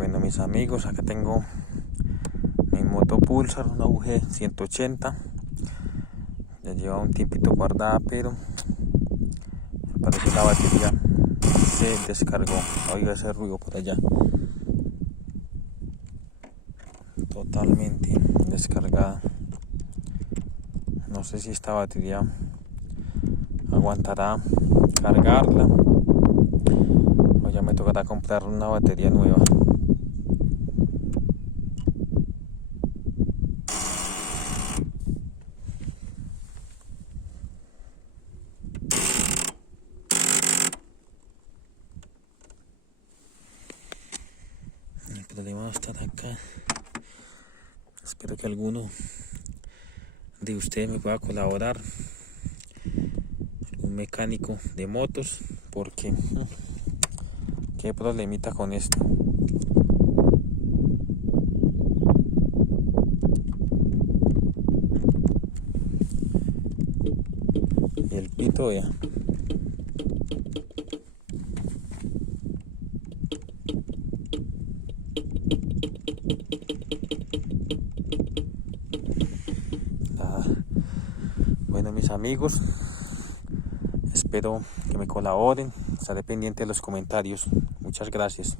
Bueno, mis amigos, acá tengo mi moto Pulsar, una UG 180. Ya lleva un tiempito guardada, pero parece que la batería se descargó. Oiga ese ruido por allá. Totalmente descargada. No sé si esta batería aguantará cargarla o ya me tocará comprar una batería nueva. El problema va a estar acá. Espero que alguno de ustedes me pueda colaborar, un mecánico de motos, porque qué problemita con esto. Y el pito ya. Bueno, mis amigos, espero que me colaboren. Estaré pendiente de los comentarios. Muchas gracias.